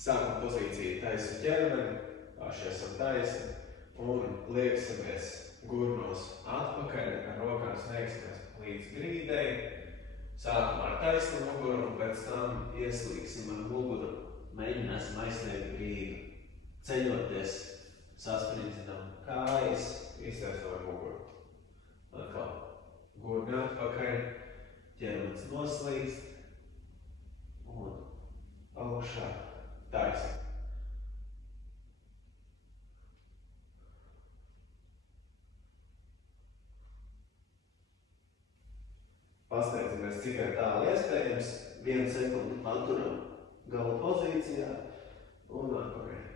Sākuma pozīcija taisa ķermeni, paši esam taisni, un lieksimies gurnos atpakaļ, ar rokām sniegsimies līdz grīdei. Sākumā ar taisnu muguru, un pēc tam ieslīgsim ar muguru. Mēģināsim aizsniegt grīdu. Ceļoties, sasprindzam kājas, iztaisnojam muguru. Atkal gurni atpakaļ, ķermenis noslīst, un augšā taisni. Pasteidzamies, cik ir tālu iespējams, 1 sekundi paturam gala pozīcijā un atpakaļ.